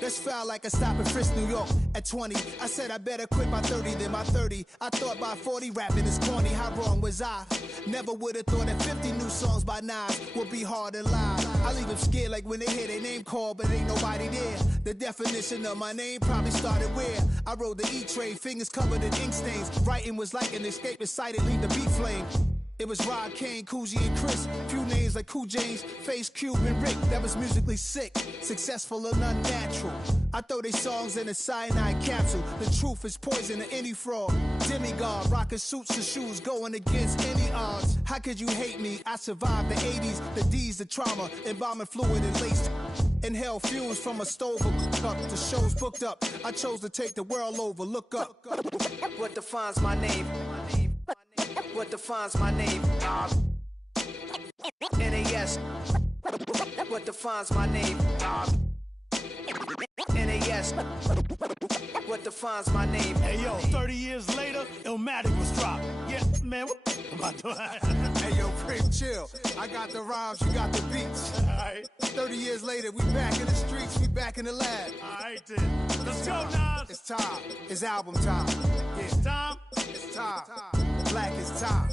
That's foul like a stop in Frisk, New York at 20. I said I better quit by 30 than by 30. I thought by 40 rapping is corny. How wrong was I? Never would have thought that 50 new songs by Nas would be hard to lie. I leave them scared like when they hear their name called, but ain't nobody there. The definition of my name probably started where I rode the E-train, fingers covered in ink stains. Writing was like an escape excited, leave the beat flame. It was Rod, Kane, Coogee, and Chris. Few names like Cool James, Face, Cube, and Rick. That was musically sick, successful and unnatural. I throw they songs in a cyanide capsule. The truth is poison to any fraud. Demigod, rocking suits and shoes, going against any odds. How could you hate me? I survived the 80s, the D's, the trauma, embalming fluid and lace. Inhale fumes from a stove up. The show's booked up. I chose to take the world over. Look up. What defines my name? What defines my name? NAS. What defines my name? NAS. What defines my name? Hey yo, 30 years later, Illmatic was dropped. Yeah, man, what am I doing? Hey yo, Prim, chill. I got the rhymes, you got the beats. Alright. 30 years later, we back in the streets, we back in the lab. Alright then. Let's go, Nas. It's time. It's album time. Yeah. It's time. It's time. Black is time.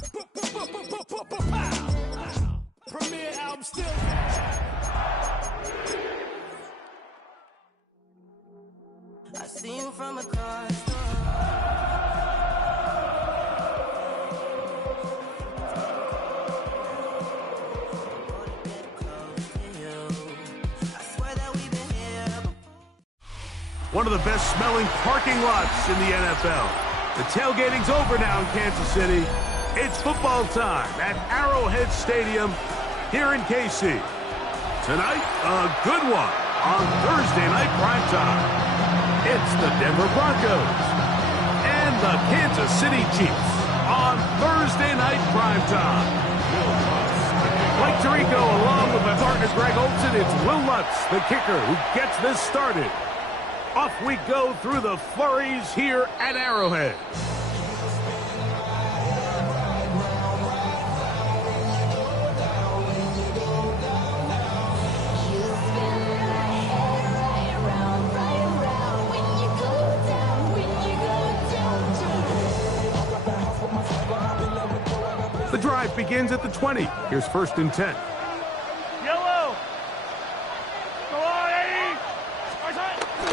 Premiere album still. I see you from across. One of the best smelling parking lots in the NFL. The tailgating's over now in Kansas City. It's football time at Arrowhead Stadium here in KC. Tonight, a good one on Thursday night primetime. It's the Denver Broncos and the Kansas City Chiefs on Thursday night primetime. Mike Tirico along with my partner Greg Olson. It's Will Lutz, the kicker, who gets this started. Off we go through the flurries here at Arrowhead. The drive begins at the 20. Here's 1st and 10. Yellow. Go on, Eddie.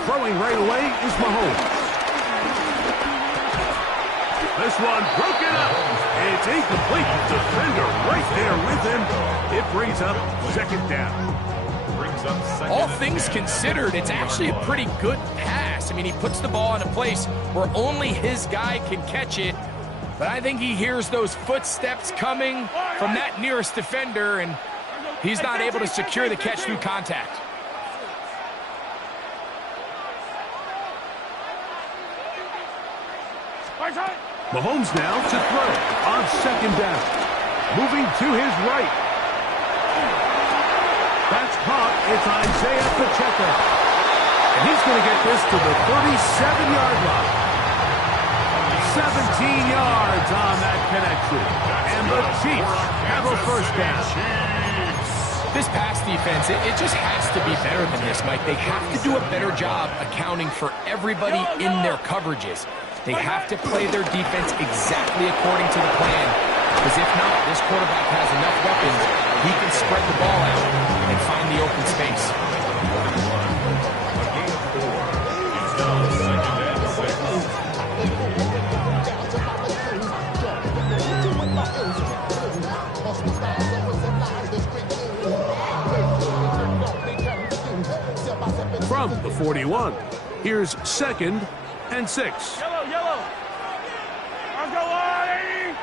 Throwing right away is Mahomes. This one broken up. It's incomplete. Defender right there with him. It brings up 2nd down. All things considered, it's actually a pretty good pass. I mean, he puts the ball in a place where only his guy can catch it. But I think he hears those footsteps coming from that nearest defender, and he's not able to secure the catch through contact. Mahomes now to throw on 2nd down. Moving to his right. That's caught. It's Isaiah Pacheco. And he's going to get this to the 37-yard line. 17 yards on that connection. And the Chiefs have a 1st down. This pass defense, it just has to be better than this, Mike. They have to do a better job accounting for everybody in their coverages. They have to play their defense exactly according to the plan. Because if not, this quarterback has enough weapons, he can spread the ball out and find the open space. From the 41, here's 2nd and 6. Yellow. Let's go on, Eddie.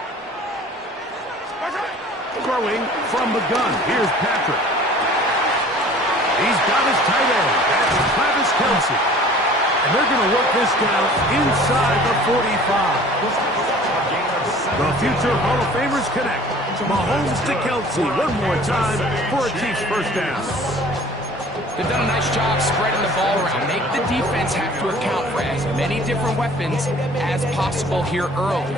Throwing from the gun. Here's Patrick. He's got his tight end. That's Travis Kelce. And they're going to work this down inside the 45. The future Hall of Famers connect. Mahomes to Kelce one more time for a Chiefs 1st down. They've done a nice job spreading the ball around. Make the defense have to account for as many different weapons as possible here early.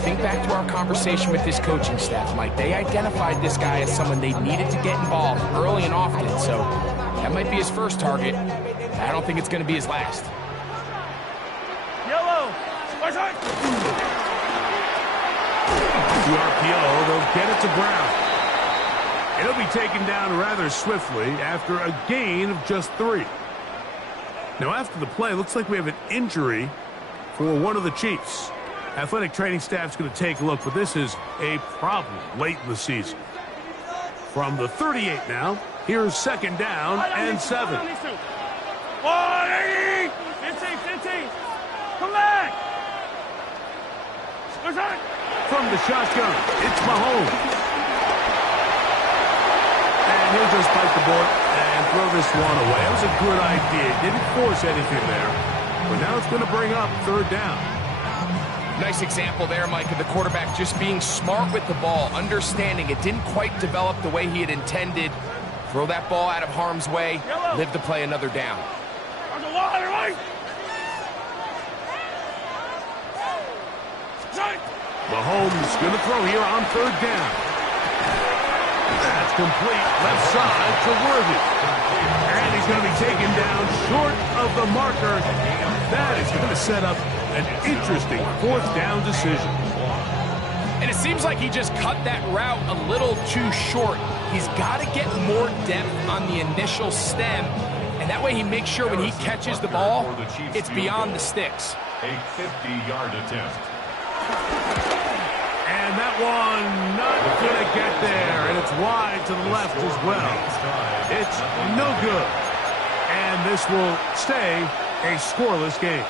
Think back to our conversation with this coaching staff, Mike. They identified this guy as someone they needed to get involved early and often, so that might be his first target. I don't think it's going to be his last. Yellow. The RPO, they'll get it to Brown. It'll be taken down rather swiftly after a gain of just 3. Now, after the play, looks like we have an injury for one of the Chiefs. Athletic training staff's going to take a look, but this is a problem late in the season. From the 38 now, here's 2nd down and 7. 15. Come back. From the shotgun, it's Mahomes. And he'll just bite the bullet and throw this one away. That was a good idea. Didn't force anything there. But now it's going to bring up 3rd down. Nice example there, Mike, of the quarterback just being smart with the ball, understanding it didn't quite develop the way he had intended. Throw that ball out of harm's way, live to play another down. Mahomes going to throw here on 3rd down. That's complete. Left side to Worthy. And he's going to be taken down short of the marker. That is going to set up an interesting 4th down decision. And it seems like he just cut that route a little too short. He's got to get more depth on the initial stem, and that way he makes sure when he catches the ball, it's beyond the sticks. A 50-yard attempt. And that one not going to get there, and it's wide to the left as well. It's no good. And this will stay a scoreless game.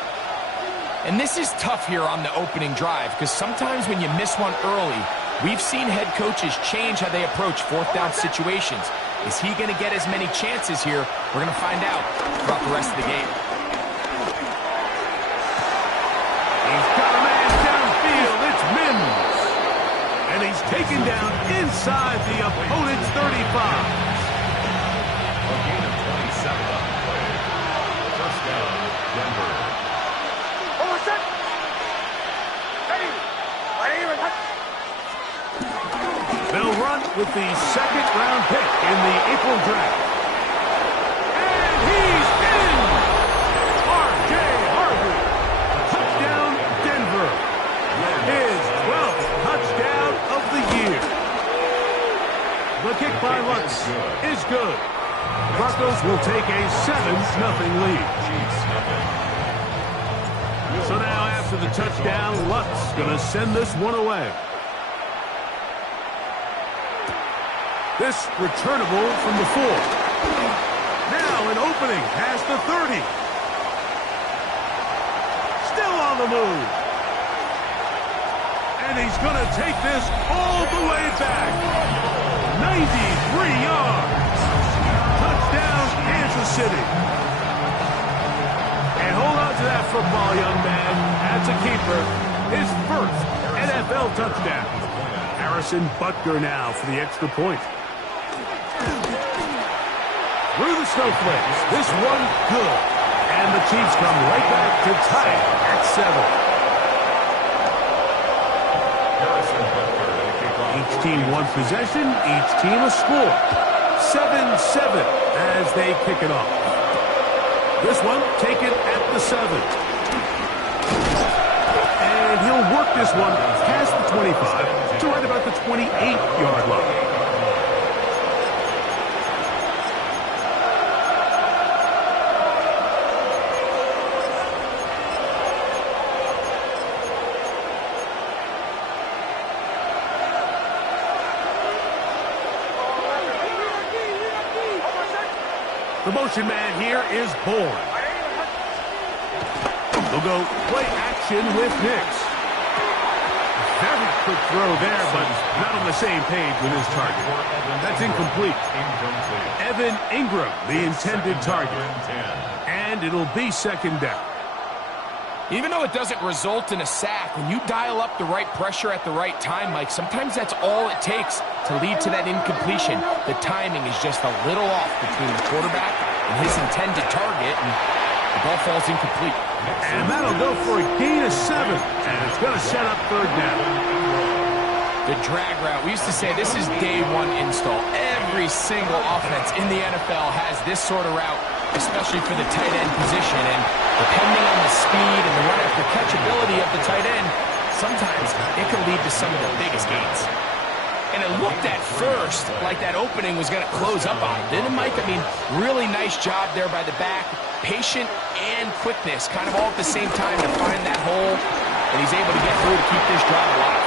And this is tough here on the opening drive, because sometimes when you miss one early, we've seen head coaches change how they approach 4th down situations. Is he going to get as many chances here? We're going to find out throughout the rest of the game. He's got a man downfield. It's Mims. And he's taken down inside the opponent's 35. A gain of 27 on the play. First down, Denver. They'll run with the 2nd-round pick in the April draft. And he's in! R.J. Harvey. Touchdown, Denver. His 12th touchdown of the year. The kick by Lutz is good. Broncos will take a 7-0 lead. So now after the touchdown, Lutz going to send this one away. This returnable from the 4. Now an opening past the 30. Still on the move. And he's going to take this all the way back. 93 yards. Touchdown, Kansas City. And hold on to that football, young man. That's a keeper. His first NFL touchdown. Harrison Butker now for the extra point. Through the snowflakes, this one good. And the Chiefs come right back to tie it at 7. Each team one possession, each team a score. 7-7 as they kick it off. This one taken at the 7. And he'll work this one past the 25 to right about the 28-yard line. The motion man here is Bourne. They'll go play action with Nix. Very quick throw there, but not on the same page with his target. That's incomplete. Evan Ingram, the intended target. And it'll be 2nd down. Even though it doesn't result in a sack, when you dial up the right pressure at the right time, Mike, sometimes that's all it takes to lead to that incompletion. The timing is just a little off between the quarterback and his intended target, and the ball falls incomplete. And that'll go for a gain of 7, and it's going to set up 3rd down. The drag route, we used to say this is day one install. Every single offense in the NFL has this sort of route. especially for the tight end position. And depending on the speed and the run-after-catch ability of the tight end, sometimes it can lead to some of the biggest gains. And it looked at first like that opening was going to close up on him, didn't it, Mike? I mean, really nice job there by the back. Patient and quickness, kind of all at the same time to find that hole. And he's able to get through to keep this drive alive.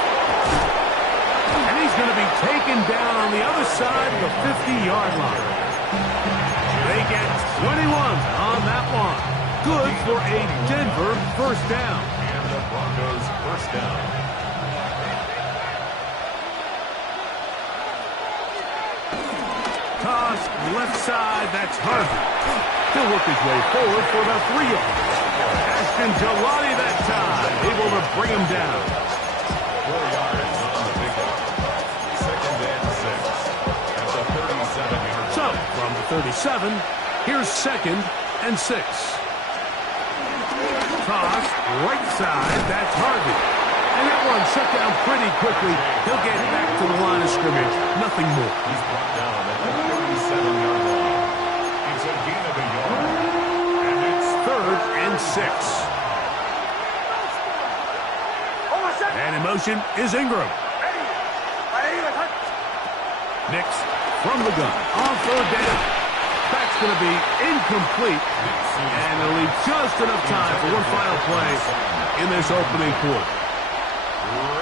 And he's going to be taken down on the other side of the 50-yard line. They get 21 on that one. Good for a Denver first down. And the Broncos first down. Toss left side, that's Harvey. He'll work his way forward for about 3 yards. Ashton Jelani that time, able to bring him down. 4 yards on the pickup. 2nd and 6 at the 37-yard line. So, from the 37, here's 2nd and 6. Toss right side, that's Harvey. And that one shut down pretty quickly. He'll get back to the line of scrimmage. Nothing more. He's brought down at the 37-yard line. It's a gain of a yard. And it's 3rd and 6. And in motion is Ingram. Nix from the gun on 3rd down. That's going to be incomplete. And it'll leave just enough time for one final play in this opening quarter.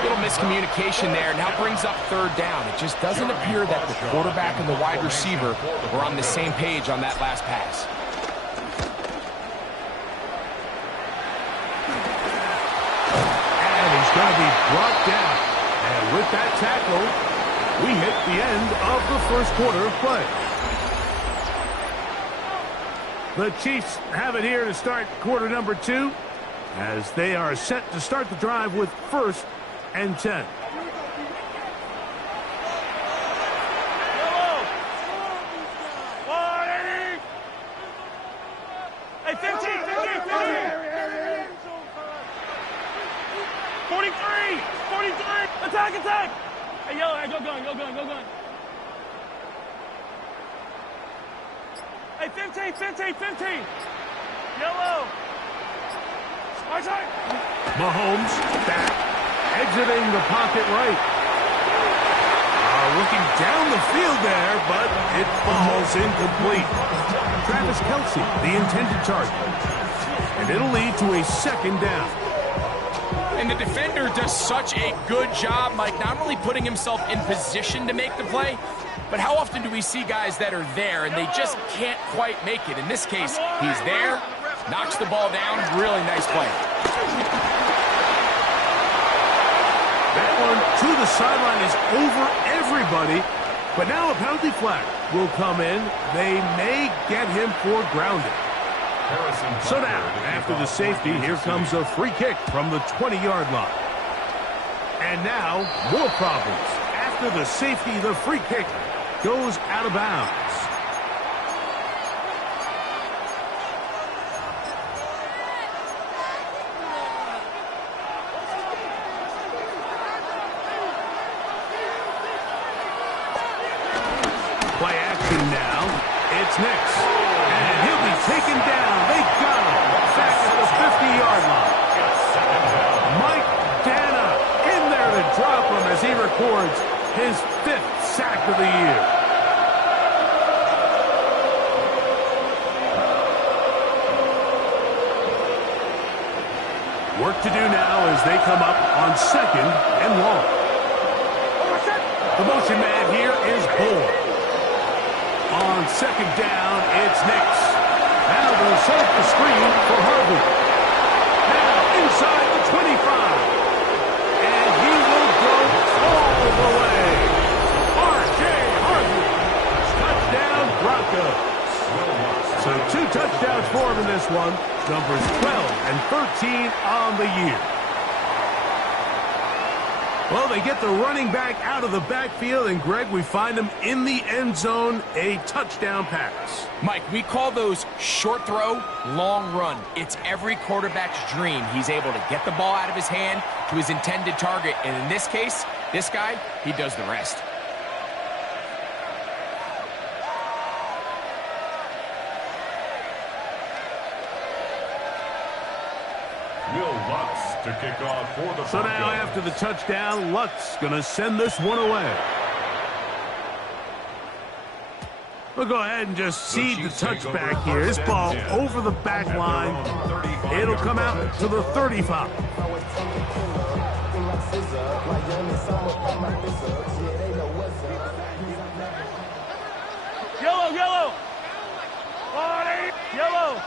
Little miscommunication there. Now brings up 3rd down. It just doesn't appear that the quarterback and the wide receiver were on the same page on that last pass. And he's going to be brought down. And with that tackle, we hit the end of the first quarter of play. The Chiefs have it here to start quarter number 2 as they are set to start the drive with 1st and 10. Hey, 15, 43, 43, attack. Hey, yellow, hey, go gun. Hey, 15. Yellow. Our side. Mahomes back, exiting the pocket right. Looking down the field there, but it falls incomplete. Travis Kelce, the intended target. And it'll lead to a 2nd down. And the defender does such a good job, Mike, not only putting himself in position to make the play, but how often do we see guys that are there and they just can't quite make it? In this case, he's there, knocks the ball down, really nice play. That one to the sideline is over everybody, but now a penalty flag will come in. They may get him for grounding. So now, after the safety, here comes a free kick from the 20-yard line. And now, more problems. After the safety, the free kick goes out of bounds. Play action now. It's Nix. And he'll be taken down. They got him. Back at the 50-yard line. Mike Danna in there to drop him as he records his 5th sack of the year. Work to do now as they come up on 2nd and long. The motion man here is Bull. On 2nd down, it's Nix. Now they'll set up the screen for Harvey. Now inside the 25. And he will go all the way. R.J. Harvey. Touchdown, Broncos. So 2 touchdowns for him in this one. Numbers 12 and 13 on the year. Well, they get the running back out of the backfield, and Greg, we find him in the end zone, a touchdown pass. Mike, we call those short throw, long run. It's every quarterback's dream. He's able to get the ball out of his hand to his intended target, and in this case, this guy, he does the rest. Will Lutz to kick off for the So now Broncos. after the touchdown, Lutz going to send this one away. We'll go ahead and just cede the touchback here. This ball over the back line. It'll come out to the 35. Yellow, yellow. 40, yellow.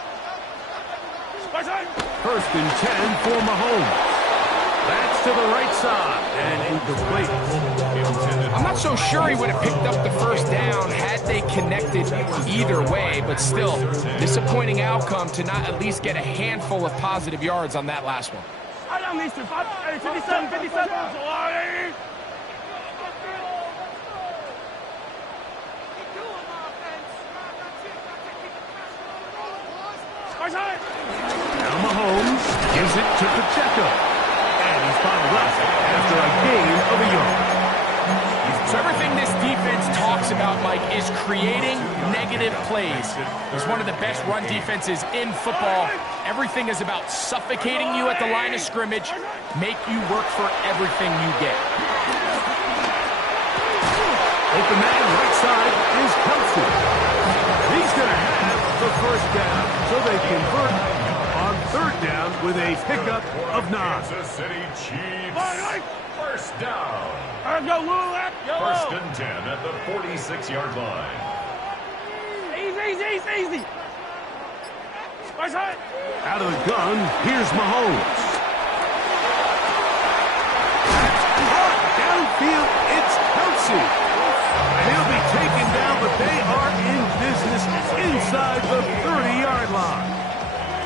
First and 10 for Mahomes. That's to the right side and incomplete. I'm not so sure he would have picked up the first down had they connected either way, but still, disappointing outcome to not at least get a handful of positive yards on that last one. 57, 57. Now Mahomes gives it to Pacheco. And he's fouled up after a gain of a yard. So everything this defense talks about, Mike, is creating negative plays. It's one of the best run defenses in football. Everything is about suffocating you at the line of scrimmage, make you work for everything you get. Open man right side is Kelsey. He's going to have the first down, so they convert on third down with a pickup of 9. Kansas City Chiefs. First down. First and 10 at the 46-yard line. Easy. Out of the gun, here's Mahomes. Downfield, it's Kelsey. He'll be taken down, but they are in business inside the 30-yard line.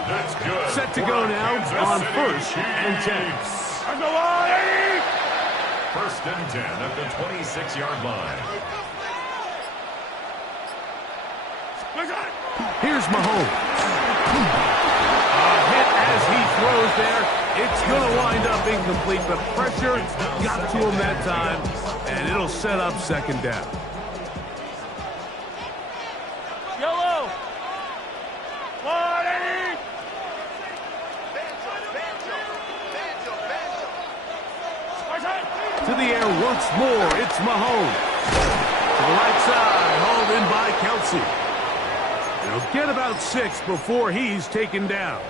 That's good. Set to go now on first and 10. First and 10 at the 26-yard line. Here's Mahomes. A hit as he throws there. It's going to wind up incomplete. The pressure got to him that time, and it'll set up second down. Yellow. 40. To the air once more, it's Mahomes. To the right side, hauled in by Kelsey. He'll get about 6 before he's taken down.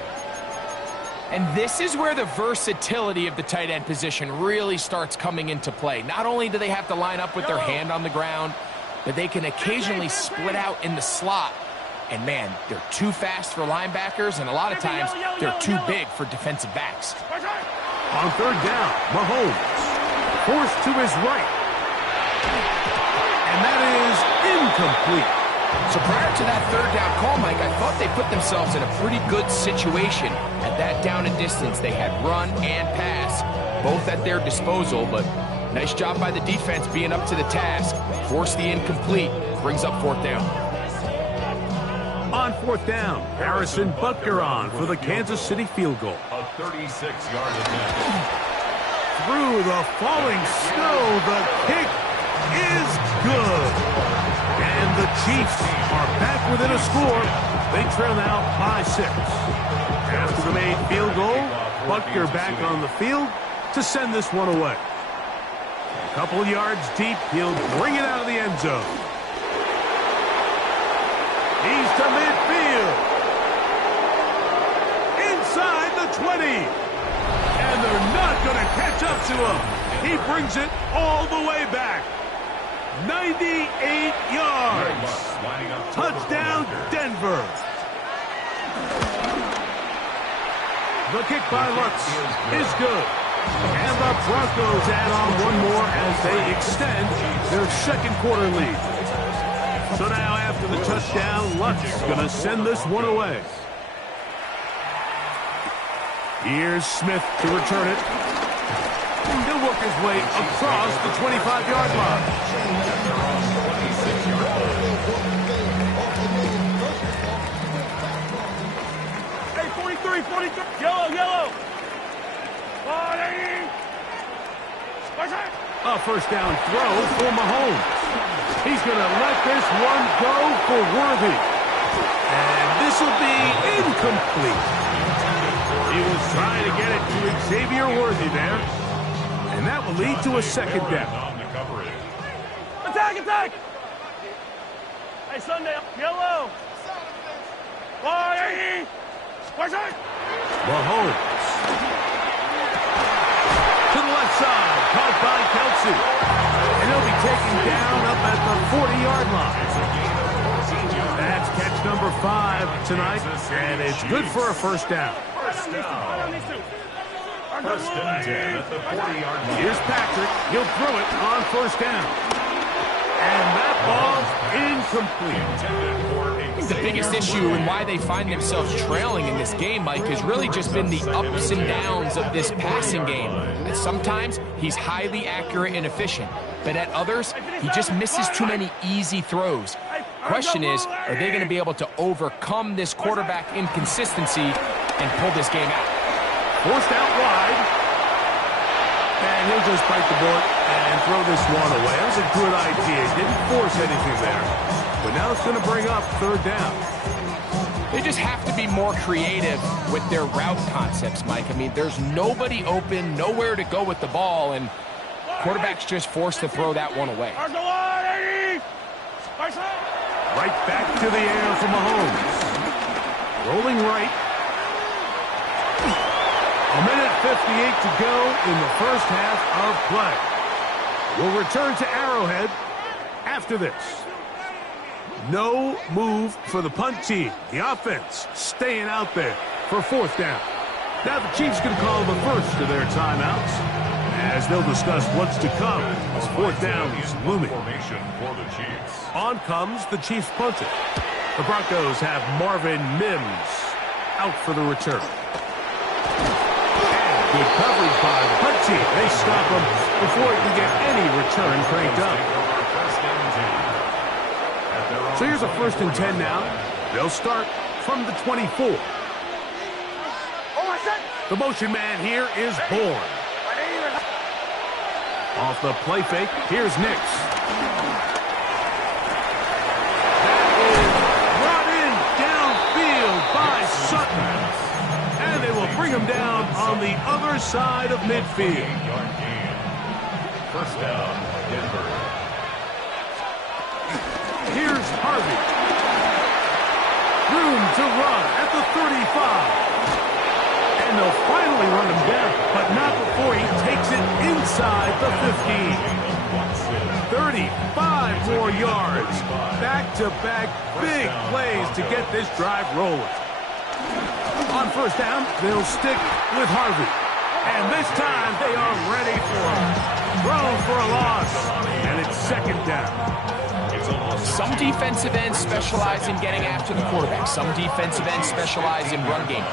And this is where the versatility of the tight end position really starts coming into play. Not only do they have to line up with their hand on the ground, but they can occasionally split out in the slot. And man, they're too fast for linebackers, and a lot of times they're too big for defensive backs. On third down, Mahomes forced to his right. And that is incomplete. So prior to that third down call, Mike, I thought they put themselves in a pretty good situation. At that down and distance, they had run and pass, both at their disposal, but nice job by the defense being up to the task. Force the incomplete, brings up fourth down. On fourth down, Harrison Butker on for the Kansas City field goal. A 36-yard attempt. Through the falling snow, the kick is good. And the Chiefs are back within a score. They trail now by 6. After the made field goal, Butker back on the field to send this one away. A couple of yards deep, he'll bring it out of the end zone. He's to midfield. Inside the 20. And they're not going to catch up to him. He brings it all the way back. 98 yards. Touchdown, Denver. The kick by Lutz is good. And the Broncos add on one more as they extend their second quarter lead. So now after the touchdown, Lutz is going to send this one away. Here's Smith to return it. He'll work his way across the 25-yard line. Hey, 43. Yellow. 40. A first down throw for Mahomes. He's going to let this one go for Worthy. And this will be incomplete. He was Trying to get it to Xavier Worthy there. And that will lead to a second down. Attack, attack! Hey, Sunday, yellow! Fire! Where's it? Mahomes. To the left side, caught by Kelsey. And he'll be taken down up at the 40-yard line. That's catch number 5 tonight, and it's good for a first down. First down. First and 10 at the 40-yard line. Here's Patrick. He'll throw it on first down. And that ball's incomplete. I think the biggest issue and why they find themselves trailing in this game, Mike, has really just been the ups and downs of this passing game. And sometimes he's highly accurate and efficient, but at others, he just misses too many easy throws. Question is, are they going to be able to overcome this quarterback inconsistency and pull this game out? Forced out wide. And he'll just bite the bullet and throw this one away. That was a good idea. Didn't force anything there. But now it's going to bring up third down. They just have to be more creative with their route concepts, Mike. I mean, there's nobody open, nowhere to go with the ball, and quarterback's just forced to throw that one away. Right back to the air for Mahomes. Rolling right. A minute 58 to go in the first half of play. We'll return to Arrowhead after this. No move for the punt team. The offense staying out there for fourth down. Now the Chiefs can call the first of their timeouts as they'll discuss what's to come as fourth down is looming. Formation for the Chiefs. On comes the Chiefs punter. The Broncos have Marvin Mims out for the return. Good coverage by the punt team. They stop him before he can get any return cranked up. So here's a first and 10 now. They'll start from the 24. The motion man here is Bourne. Off the play fake, here's Nix. That is brought in downfield by Sutton. And they will bring him down on the other side of midfield. First down, Denver. Here's Harvey. Room to run at the 35. And they'll finally run him down, but not before he takes it inside the 15. 35 more yards. Back-to-back big plays to get this drive rolling. On first down, they'll stick with Harvey. And this time, they are ready for him. Thrown for a loss. And it's second down. Some defensive ends specialize in getting after the quarterback. Some defensive ends specialize in run game.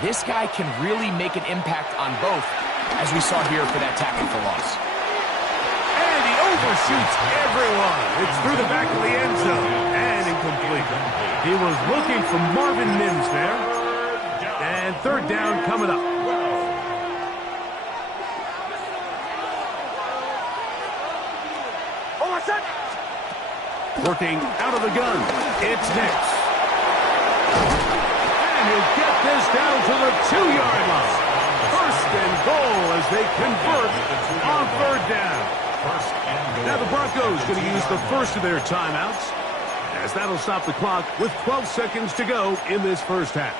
This guy can really make an impact on both, as we saw here for that tackle for loss. And he overshoots everyone. It's through the back of the end zone. And incomplete. He was looking for Marvin Mims there. And third down coming up. Working out of the gun. It's Nix. And he'll get this down to the 2-yard line. First and goal as they convert on third down. Now the Broncos going to use the first of their timeouts, as that'll stop the clock with 12 seconds to go in this first half.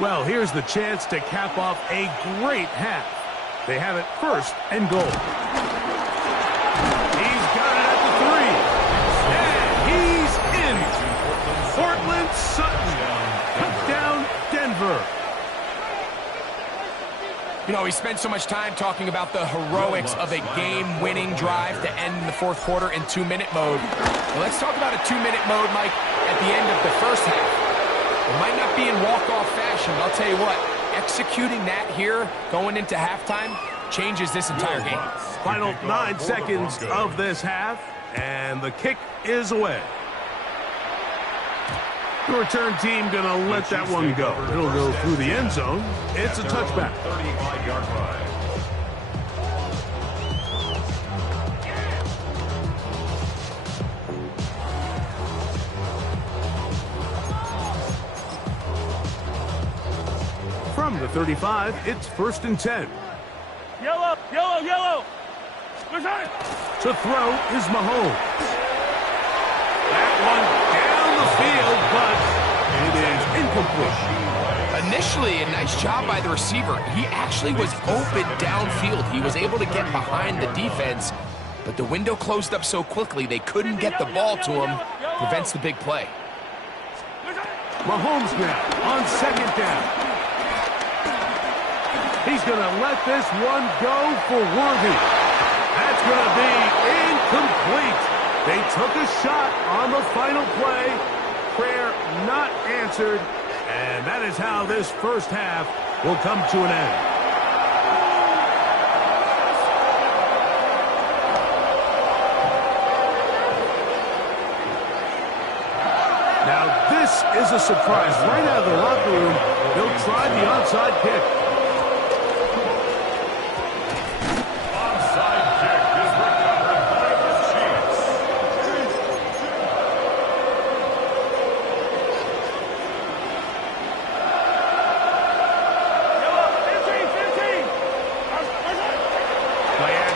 Well, here's the chance to cap off a great half. They have it first and goal. He's got it at the 3. And he's in. Portland Sutton. Touchdown, Denver. You know, we spent so much time talking about the heroics of a game-winning drive to end the fourth quarter in 2-minute mode. Well, let's talk about a 2-minute mode, Mike, at the end of the first half. It might not be in walk-off fashion, but I'll tell you what, executing that here, going into halftime, changes this entire game. Final 9 seconds of this half, and the kick is away. The return team going to let that one go. It'll go through the end zone. It's a touchback. 35-yard line. From From the 35, it's 1st and 10. Yellow, yellow, yellow. To throw is Mahomes. That one down the field, but it is incomplete. Initially, a nice job by the receiver. He actually was open downfield. He was able to get behind the defense, but the window closed up so quickly they couldn't get the ball to him. Prevents the big play. Mahomes now on 2nd down. He's going to let this one go for Worthy. That's going to be incomplete. They took a shot on the final play. Prayer not answered. And that is how this first half will come to an end. Now this is a surprise. Right out of the locker room, they'll try the onside kick.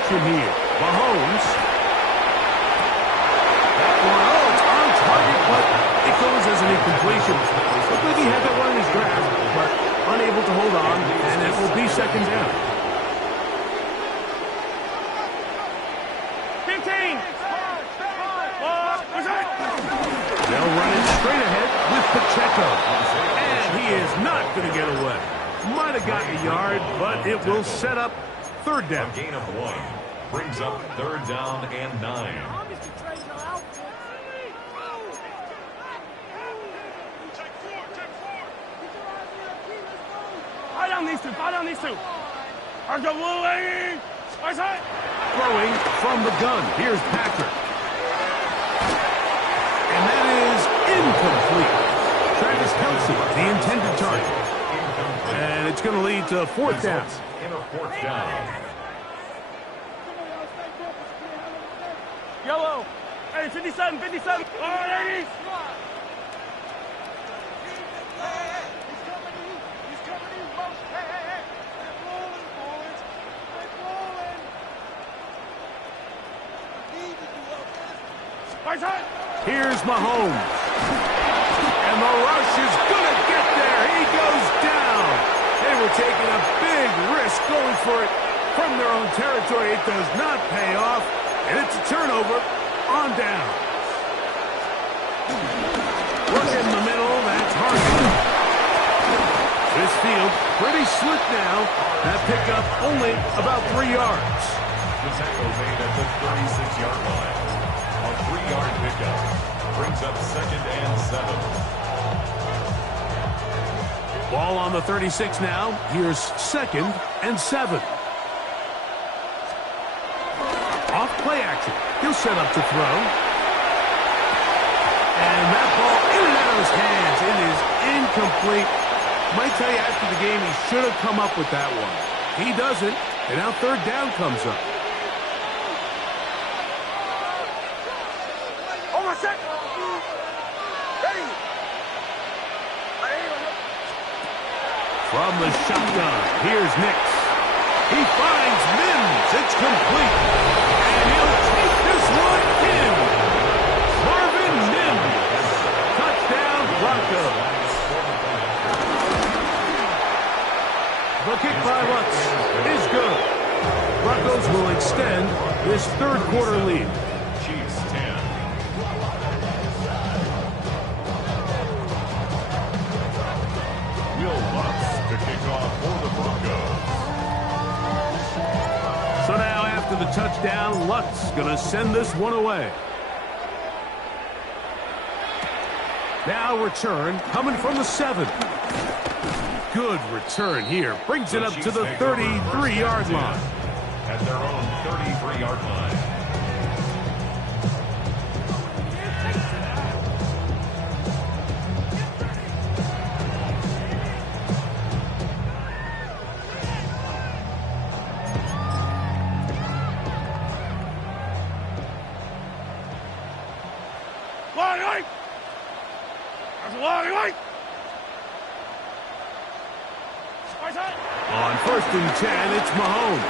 Here, Mahomes. That one, it's on target, but it goes as an incompletion. Looked like he had that one in his grasp, but unable to hold on, and it will be 2nd down. 15. They'll run it straight ahead with Pacheco, and he is not going to get away. Might have gotten a yard, but it will set up 3rd down. A gain of 1. Brings up 3rd down and 9. Fire down these two. Fire down these two. Throwing from the gun. Here's Patrick. And that is incomplete. Travis Kelce, the intended target. And it's going to lead to 4th down. In a 4th down. Yellow. Hey, 57, 57. All right, ladies. Here's Mahomes. And the rush is going to get there. He goes down. They were taking a big risk going for it from their own territory. It does not pay off. And it's a turnover on down. Work in the middle, that's Harvey. This field pretty slick now. That pickup only about 3 yards. The tackle made at the 36-yard line. A 3-yard pickup brings up 2nd and 7. Ball on the 36 now. Here's 2nd and 7. Off play action. He'll set up to throw. And that ball in and out of his hands. It is incomplete. Might tell you after the game he should have come up with that one. He doesn't. And now 3rd down comes up. From the shotgun, here's Nix. He finds Mims. It's complete. And he'll take this one in. Marvin Mims. Touchdown, Broncos. The kick by Lutz is good. Broncos will extend this 3rd quarter lead. Chiefs 10. Will Lutz to kick off for the Broncos. So now after the touchdown, Lutz going to send this one away. Now return coming from the 7. Good return here. Brings it up to the 33-yard line. At their own 33-yard line. On 1st and 10, it's Mahomes.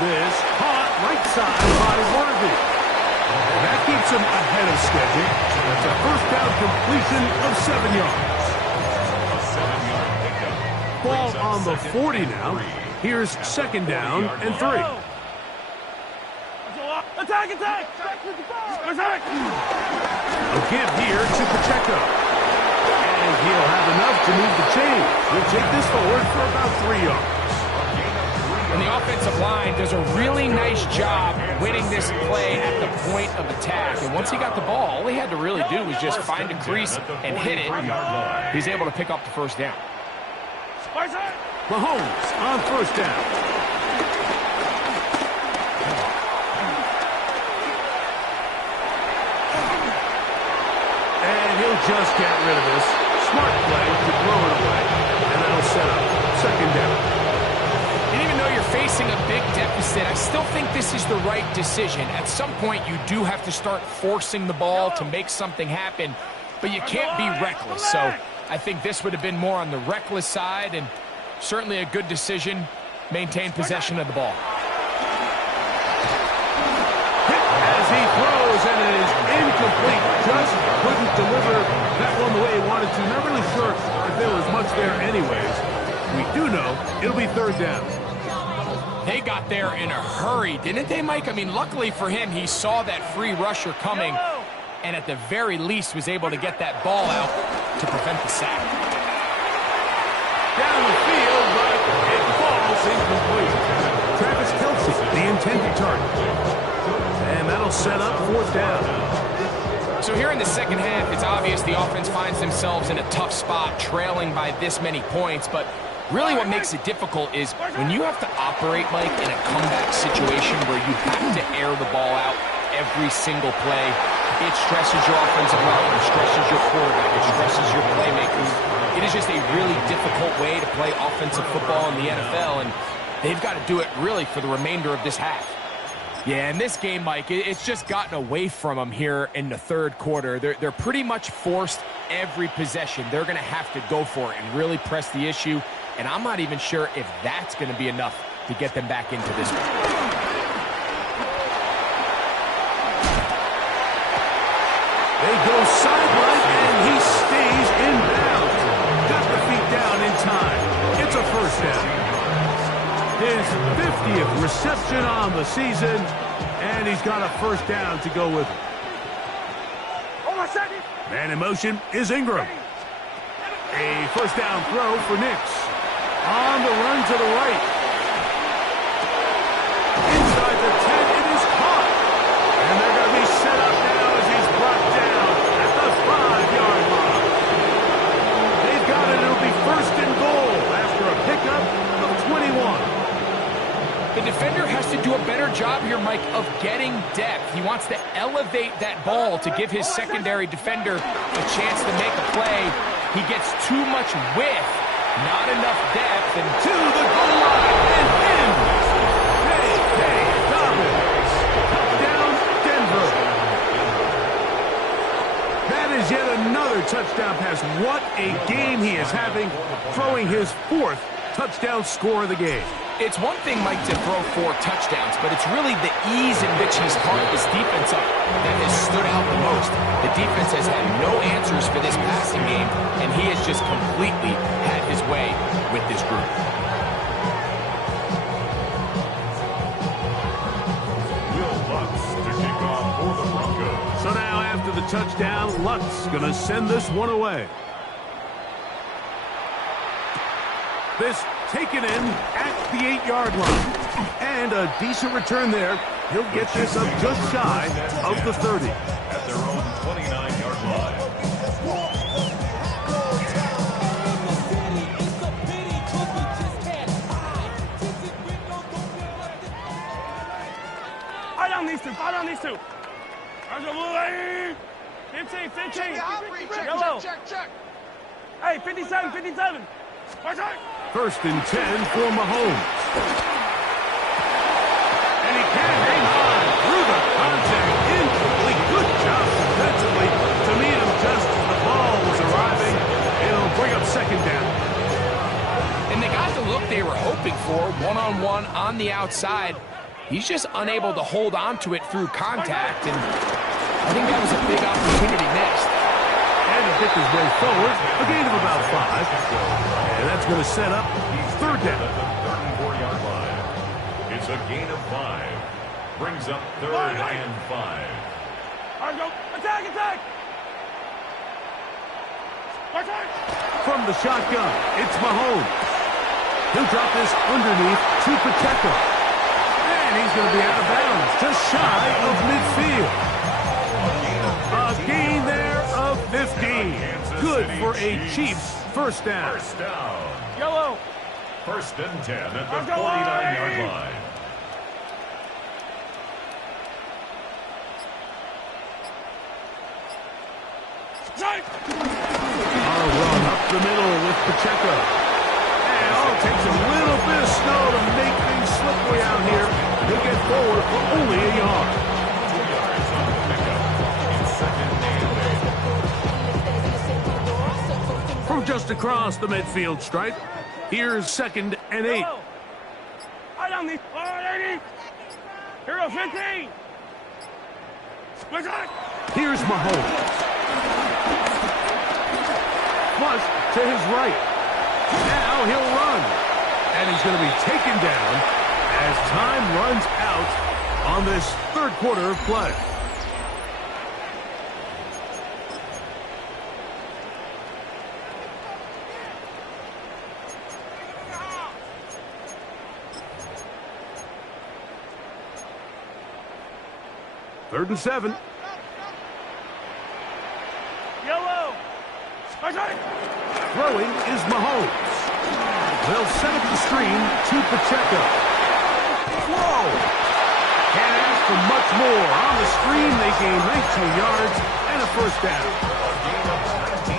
This caught right side by Worthy. And that keeps him ahead of schedule. That's a first down completion of 7 yards. Ball on the 40 now. Here's 2nd down and 3. Attack, attack! Attack! A give here to Pacheco. And he'll have enough to move the chain. He'll take this forward for about 3 yards. And the offensive line does a really nice job winning this play at the point of attack. And once he got the ball, all he had to really do was just find a crease and hit it. He's able to pick up the first down. Mahomes on 1st down. And he'll just get rid of this. Smart play to throw it away. And that'll set up 2nd down. And even though you're facing a big deficit, I still think this is the right decision. At some point, you do have to start forcing the ball to make something happen, but you can't be reckless. So I think this would have been more on the reckless side, and certainly a good decision. Maintain possession of the ball. As he throws, and it is incomplete. Just couldn't deliver that one the way he wanted to. Not really sure if there was much there anyways. We do know it'll be 3rd down. They got there in a hurry, didn't they, Mike? I mean, luckily for him, he saw that free rusher coming, and at the very least was able to get that ball out to prevent the sack. Down the field, but it falls incomplete. Travis Kelce, the intended target. And that'll set up 4th down. So here in the second half, it's obvious the offense finds themselves in a tough spot, trailing by this many points, but really what makes it difficult is when you have to operate, Mike, in a comeback situation where you have to air the ball out every single play, it stresses your offensive line, it stresses your quarterback, it stresses your playmakers. It is just a really difficult way to play offensive football in the NFL, and they've got to do it really for the remainder of this half. Yeah, in this game, Mike, it's just gotten away from them here in the 3rd quarter. They're pretty much forced every possession. They're going to have to go for it and really press the issue, and I'm not even sure if that's going to be enough to get them back into this one. They go sideline, and he stays in bounds. Got the feet down in time. It's a 1st down. His 50th reception on the season, and he's got a 1st down to go with it. Man in motion is Ingram. A 1st down throw for Nix. On the run to the right. Inside the 10, it is caught. And they're going to be set up now as he's brought down at the 5-yard line. They've got it. It'll be 1st and goal after a pickup of 21. The defender has to do a better job here, Mike, of getting depth. He wants to elevate that ball to give his secondary defender a chance to make a play. He gets too much width, not enough depth, and to the goal line and in. J.K. Dobbins. Touchdown, Denver. That is yet another touchdown pass. What a game he is having, throwing his 4th touchdown score of the game. It's one thing, Mike, to throw 4 touchdowns, but it's really the ease in which he's carved his defense up that has stood out the most. The defense has had no answers for this passing game, and he has just completely had his way with this group. Will Lutz to kick off for the Broncos. So now after the touchdown, Lutz going to send this one away. This taken in at the 8-yard line. And a decent return there. He'll get this up just shy of the 30. At their own 29-yard line. Fight on these two. Fight on these two. 15. Yellow. Check. Hey, 57. Watch out. 1st and 10 for Mahomes. And he can't hang on through the contact. Incomplete. Good job defensively to meet him just as the ball was arriving. It'll bring up 2nd down. look they were hoping for, one-on-one on the outside. He's just unable to hold on to it through contact, and I think that was a big opportunity missed. And to pick his way forward, a gain of about 5. And that's going to set up third down. At the 34-yard line. It's a gain of 5. Brings up third and 5. Attack! From the shotgun, it's Mahomes. He'll drop this underneath to Pacheco. And he's going to be out of bounds, just shy of midfield. A gain there of 15. Good for a Chiefs first down. First down. Yellow. First and 10 at the 49-yard line. A run up the middle with Pacheco. And it takes a little bit of snow to make things slippery out here. He'll get forward for only a yard. 2 yards on the pickup. It's second and 8. From just across the midfield stripe, here's second and 8. I don't need 80. Hero 15. Here's Mahomes. Plus to his right. Now he'll run. And he's going to be taken down as time runs out on this third quarter of play. Third and 7. Yellow. Throwing is Mahomes. They'll set up the screen to Pacheco. Whoa! Can't ask for much more. On the screen, they gain 19 yards and a first down.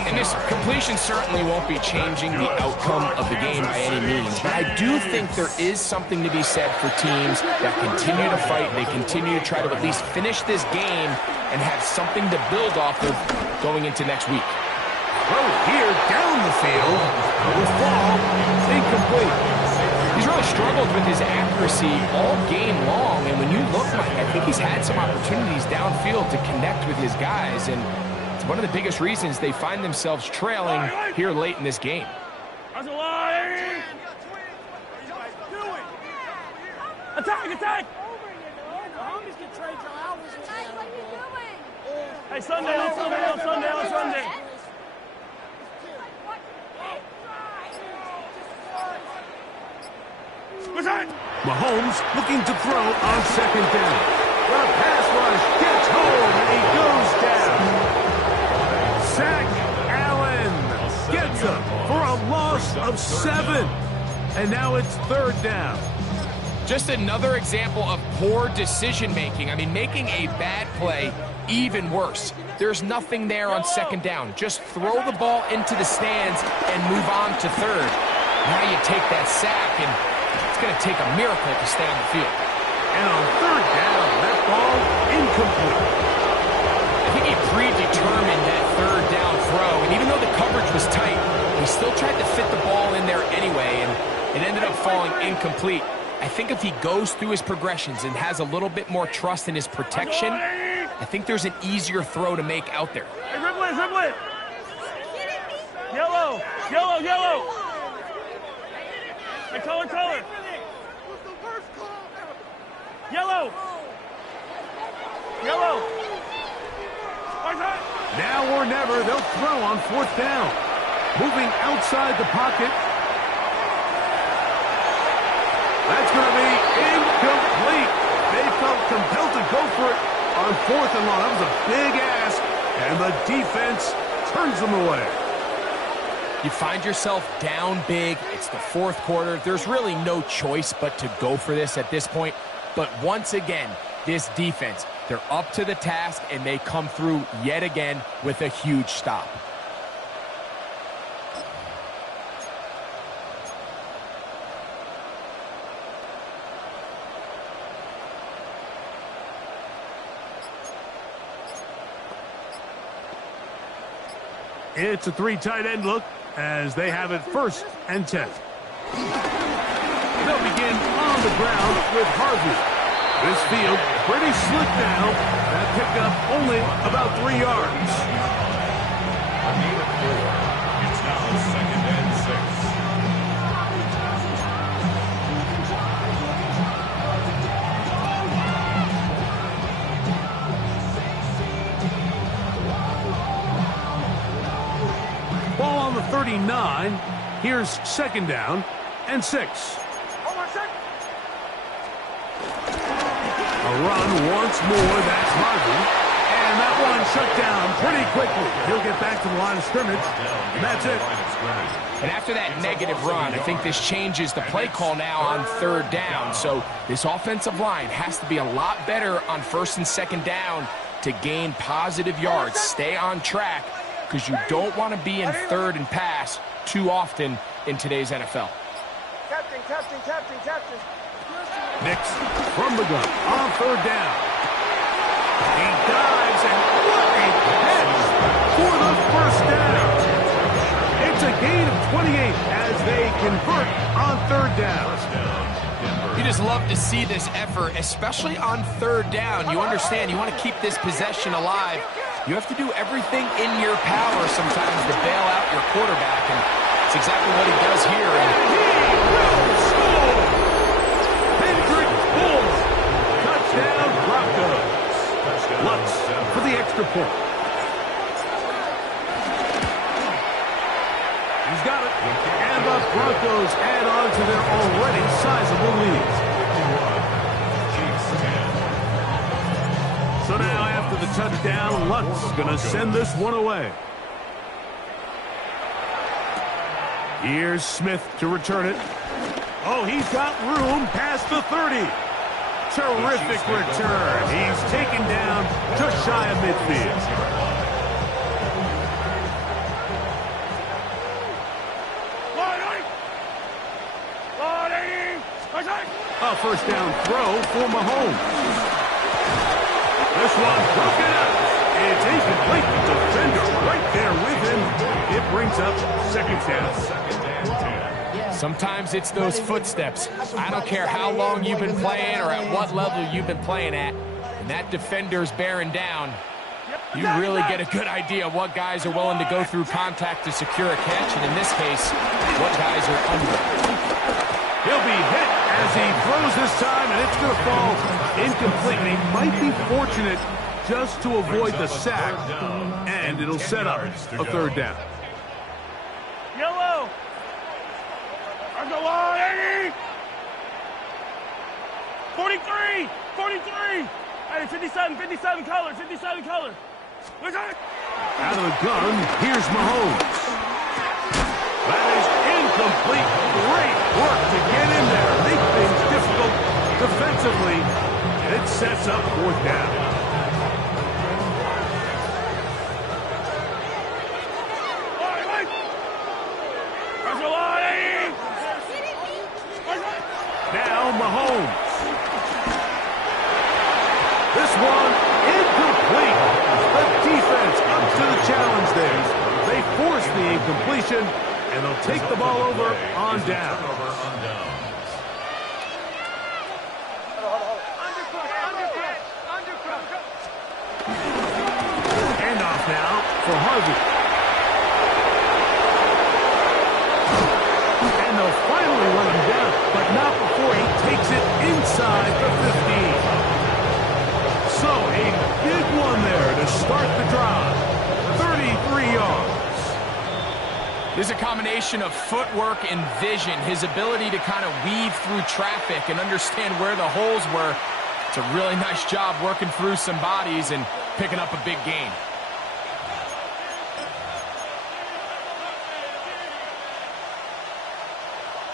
And this completion certainly won't be changing the outcome of the game by any means. But I do think there is something to be said for teams that continue to fight. They continue to try to at least finish this game and have something to build off of going into next week. Throw here down the field. Will fall incomplete. He's really struggled with his accuracy all game long. And when you look, Mike, I think he's had some opportunities downfield to connect with his guys. And it's one of the biggest reasons they find themselves trailing here late in this game. That's a lie. Attack! Hey, Sunday. Mahomes looking to throw on second down. The pass rush gets home and he goes down. Zach Allen gets him for a loss of 7. And now it's third down. Just another example of poor decision-making. I mean, making a bad play even worse. There's nothing there on second down. Just throw the ball into the stands and move on to third. Now you take that sack, and it's going to take a miracle to stay on the field. And on third down, that ball incomplete. I think he predetermined that third down throw, and even though the coverage was tight, he still tried to fit the ball in there anyway, and it ended up falling incomplete. I think if he goes through his progressions and has a little bit more trust in his protection, I think there's an easier throw to make out there. Hey, dribble it. Yellow. Hey, color. Yellow. Now or never, they'll throw on fourth down. Moving outside the pocket. That's going to be incomplete. They felt compelled to go for it on fourth and long. That was a big ask, and the defense turns them away. You find yourself down big. It's the fourth quarter. There's really no choice but to go for this at this point. But once again, this defense, they're up to the task, and they come through yet again with a huge stop. It's a 3 tight end look as they have it first and 10. They'll begin on the ground with Harvey. This field pretty slick now. That pickup only about 3 yards. A gain of 4. It's now 2nd and 6. Ball on the 39. Here's 2nd down and 6. A run once more. That's Harvey. And that one shut down pretty quickly. He'll get back to the line of scrimmage. And that's it. And after that negative run, I think this changes the play call now on 3rd down. So this offensive line has to be a lot better on 1st and 2nd down to gain positive yards. Stay on track because you don't want to be in 3rd and pass too often in today's NFL. Captain. Nix from the gun on 3rd down. He dives and what a catch for the 1st down. It's a gain of 28 as they convert on 3rd down. You just love to see this effort, especially on 3rd down. You understand, you want to keep this possession alive. You have to do everything in your power sometimes to bail out your quarterback, and it's exactly what he does here. And he will score! Hendrick Bourne! Touchdown, Broncos! Lutz for the extra point. He's got it. And the Broncos add on to their already sizable lead. So now after the touchdown, Lutz going to send this one away. Here's Smith to return it. Oh, he's got room past the 30. Terrific return. He's taken down just shy of midfield. A 1st down throw for Mahomes. This one broken up. It's incomplete. Defender right there with him. It brings up 2nd down. Sometimes it's those footsteps. I don't care how long you've been playing or at what level you've been playing at. When that defender's bearing down, you really get a good idea of what guys are willing to go through contact to secure a catch, and in this case, what guys are under. He'll be hit as he throws this time, and it's going to fall incomplete. And he might be fortunate just to avoid the sack, and it'll set up a 3rd down. Yellow. Go on, Eddie. 43. Hey, 57 color. Out of the gun, here's Mahomes. That is incomplete. Great work to get in there. Make things difficult defensively. And it sets up 4th down. Now Mahomes. This one incomplete. The defense up to the challenge there. They force the incompletion, and they'll take the ball over on down. Handoff now for Harvey. And they'll finally run him down, but not before he takes it inside the 15. So a big one there to start the drive. 33 yards. There's a combination of footwork and vision, his ability to kind of weave through traffic and understand where the holes were. It's a really nice job working through some bodies and picking up a big gain.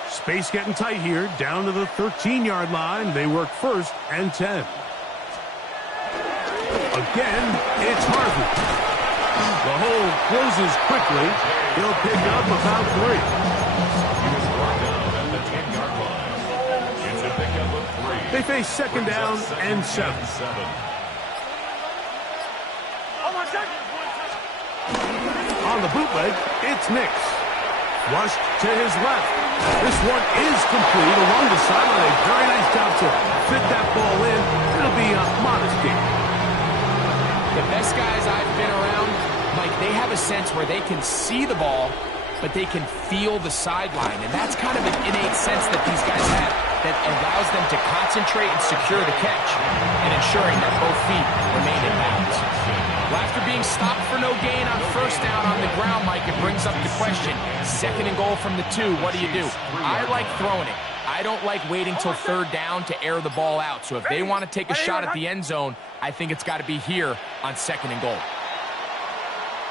Space getting tight here, down to the 13-yard line. They work 1st and 10. Again, it's Harvey. The hole closes quickly. He'll pick up about 3. He was brought down at the 10-yard line. It's a pickup of 3. They face 2nd down and 7. On the bootleg, it's Nix. Flushed to his left. This one is complete along the sideline. A very nice job to fit that ball in. It'll be a modest gain. The best guys I've been around, Mike, they have a sense where they can see the ball, but they can feel the sideline. And that's kind of an innate sense that these guys have that allows them to concentrate and secure the catch and ensuring that both feet remain in bounds. Well, after being stopped for no gain on first down on the ground, Mike, it brings up the question, 2nd and goal from the 2, what do you do? I like throwing it. I don't like waiting till 3rd down to air the ball out. So if they want to take a shot at the end zone, I think it's got to be here on 2nd and goal.